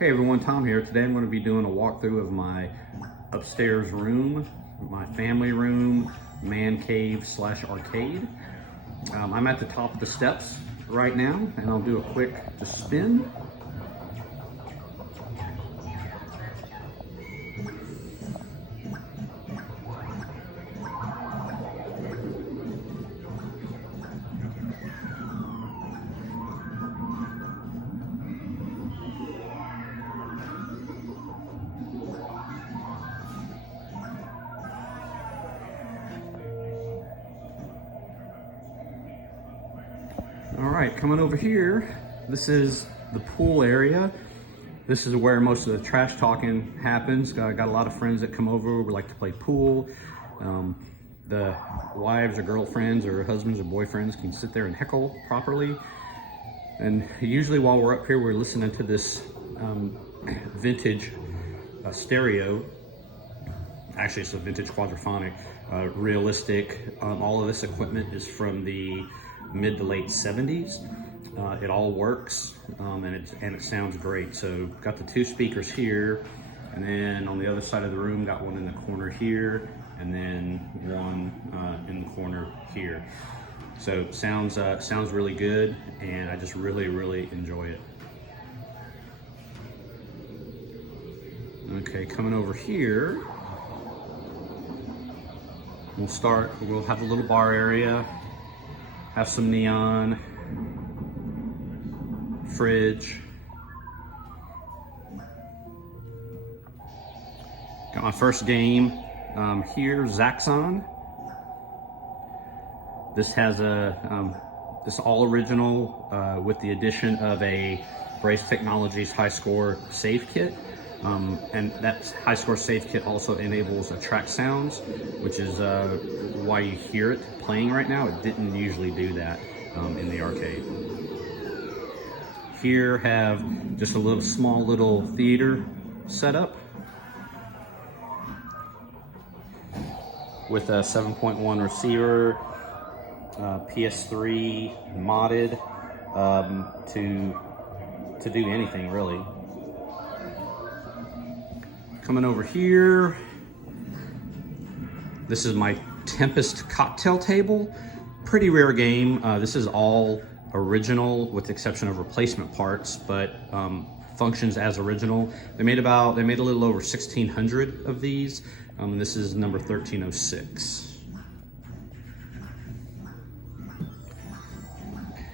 Hey everyone, Tom here. Today I'm going to be doing a walkthrough of my upstairs room, my family room, man cave slash arcade. I'm at the top of the steps right now and I'll do a quick just spin. All right, coming over here, this is the pool area. This is where most of the trash talking happens. I got a lot of friends that come over, we like to play pool. The wives or girlfriends or husbands or boyfriends can sit there and heckle properly. And usually while we're up here, we're listening to this vintage stereo. Actually, it's a vintage quadraphonic, realistic. All of this equipment is from the mid to late 70s. It all works and it sounds great. So got the two speakers here, and then on the other side of the room got one in the corner here, and then one in the corner here. So sounds really good, and I just really enjoy it. Okay, coming over here, we'll have a little bar area, have some neon, fridge. Got my first game here, Zaxxon. This has this all original with the addition of a Brace Technologies high score save kit. And that high score save kit also enables track sounds, which is why you hear it playing right now. It didn't usually do that in the arcade. Here have just a small little theater setup with a 7.1 receiver, PS3 modded to do anything really. Coming over here, this is my Tempest cocktail table. Pretty rare game. This is all original with the exception of replacement parts, but functions as original. They made a little over 1,600 of these, and this is number 1306.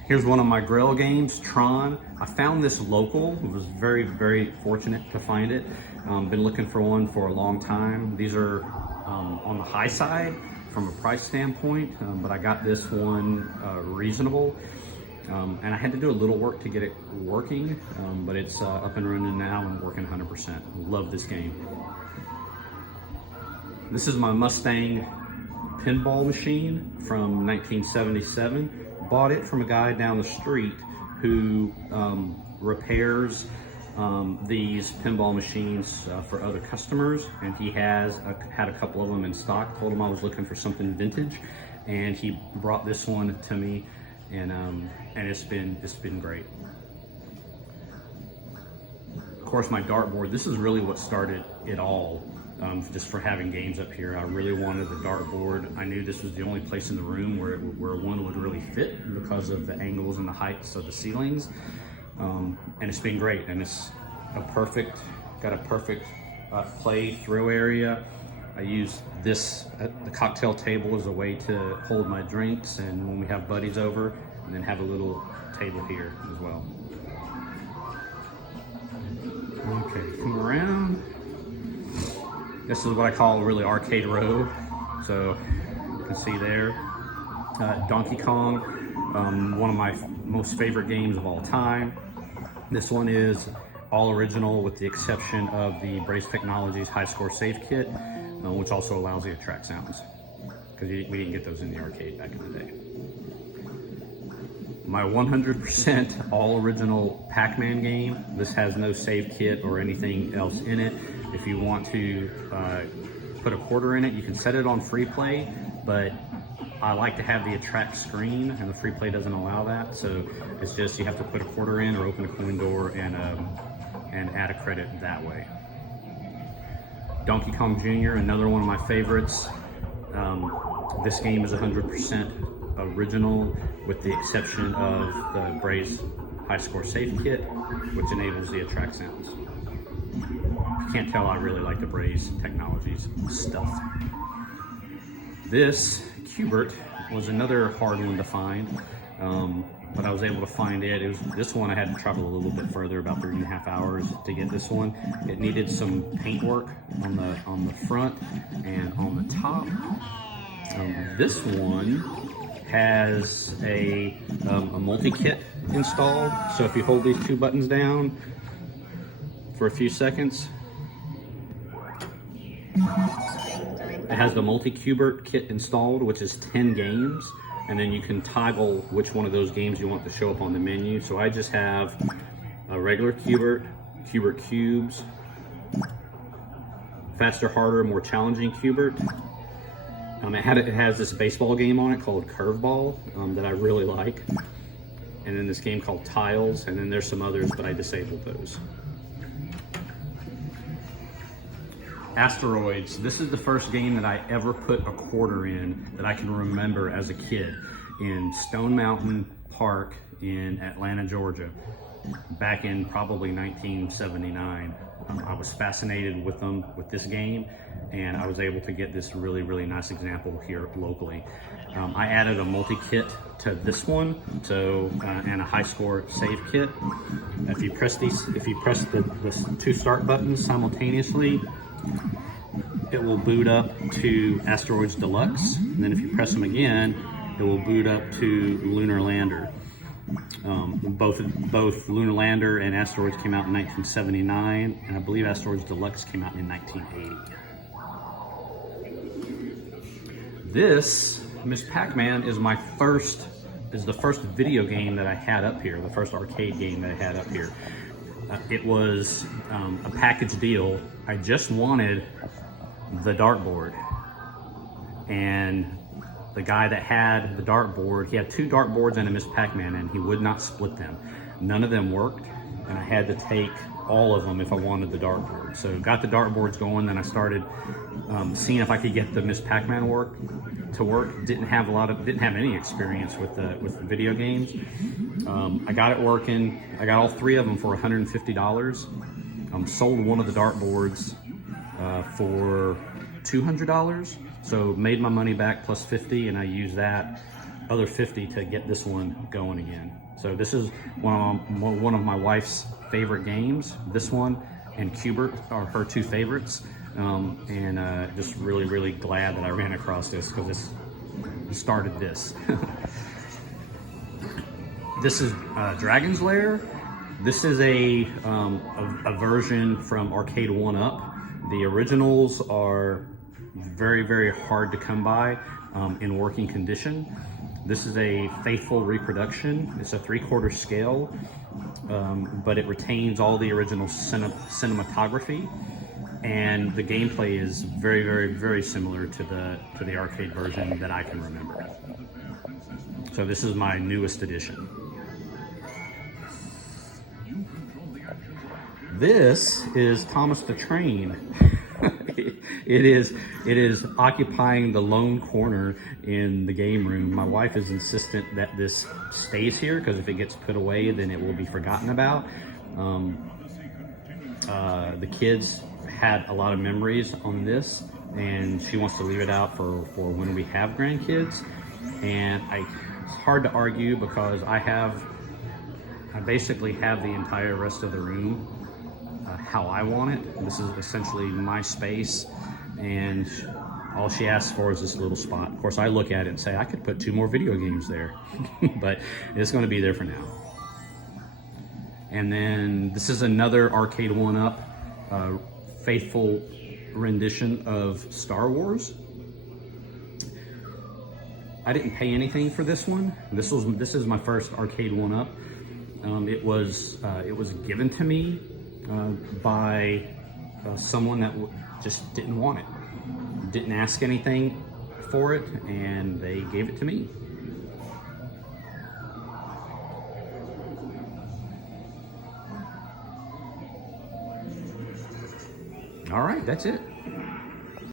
Here's one of my grill games, Tron. I found this local. I was very fortunate to find it. Been looking for one for a long time. These are on the high side from a price standpoint, but I got this one reasonable. And I had to do a little work to get it working, but it's up and running now and working 100%. Love this game. This is my Mustang pinball machine from 1977. Bought it from a guy down the street who repairs these pinball machines for other customers, and he has had a couple of them in stock. Told him I was looking for something vintage, and he brought this one to me, and it's been great. Of course, my dartboard. This is really what started it all. Just for having games up here, I really wanted the dartboard. I knew this was the only place in the room where one would really fit because of the angles and the heights of the ceilings. And it's been great, and it's got a perfect play through area. I use this the cocktail table as a way to hold my drinks, and when we have buddies over, and then have a little table here as well. Okay, come around. This is what I call really arcade row. So you can see there, Donkey Kong, one of my most favorite games of all time. This one is all original with the exception of the Brace Technologies high score save kit, which also allows you to track sounds, because we didn't get those in the arcade back in the day. My 100% all original Pacman game. This has no save kit or anything else in it. If you want to put a quarter in it, you can set it on free play, but I like to have the attract screen, and the free play doesn't allow that. So it's just you have to put a quarter in or open a coin door and and add a credit that way. Donkey Kong Jr., another one of my favorites. This game is 100% original, with the exception of the Braze High Score Save Kit, which enables the attract sounds. You can't tell I really like the Braze Technologies stuff. This Cubert was another hard one to find, but I was able to find it. This one I had to travel a little bit further, about 3.5 hours to get this one. It needed some paint work on the front and on the top. This one has a multi-kit installed. So if you hold these two buttons down for a few seconds, it has the multi-Cubert kit installed, which is 10 games. And then you can toggle which one of those games you want to show up on the menu. So I just have a regular Cubert, Cubert Cubes, faster, harder, more challenging Cubert. It has this baseball game on it called Curveball that I really like. And then this game called Tiles, and then there's some others, but I disabled those. Asteroids. This is the first game that I ever put a quarter in that I can remember as a kid, in Stone Mountain Park in Atlanta, Georgia, back in probably 1979. I was fascinated with this game, and I was able to get this really, really nice example here locally. I added a multi-kit to this one, and a high score save kit. If you press the two start buttons simultaneously, it will boot up to Asteroids Deluxe, and then if you press them again, it will boot up to Lunar Lander. Both Lunar Lander and Asteroids came out in 1979, and I believe Asteroids Deluxe came out in 1980. This Miss Pacman is the first video game that I had up here, the first arcade game that I had up here. It was a package deal. I just wanted the dartboard, and the guy that had the dartboard, he had two dartboards and a Miss Pacman, and he would not split them. None of them worked, and I had to take all of them if I wanted the dartboard. So got the dartboards going, then I started seeing if I could get the Miss Pacman to work. Didn't have any experience with the video games. I got it working. I got all three of them for $150. Sold one of the dartboards for $200. So made my money back plus 50, and I used that other 50 to get this one going again. So this is one of my wife's favorite games. This one and Cubert are her two favorites. Just really, really glad that I ran across this, because this started this. This is Dragon's Lair. This is a version from Arcade 1-Up. The originals are very, very hard to come by in working condition. This is a faithful reproduction. It's a 3/4 scale, but it retains all the original cinematography, and the gameplay is very, very, very similar to the arcade version that I can remember. So this is my newest edition. This is Thomas the Train. It is occupying the lone corner in the game room. My wife is insistent that this stays here, because if it gets put away, then it will be forgotten about. The kids had a lot of memories on this, and she wants to leave it out for when we have grandkids. And it's hard to argue, because I basically have the entire rest of the room how I want it. This is essentially my space, and all she asks for is this little spot. Of course, I look at it and say I could put 2 more video games there, but it's going to be there for now. And then this is another Arcade 1-Up faithful rendition of Star Wars. I didn't pay anything for this one. This is my first Arcade 1-Up. It was given to me by someone that just didn't want it, didn't ask anything for it, and they gave it to me. All right, that's it.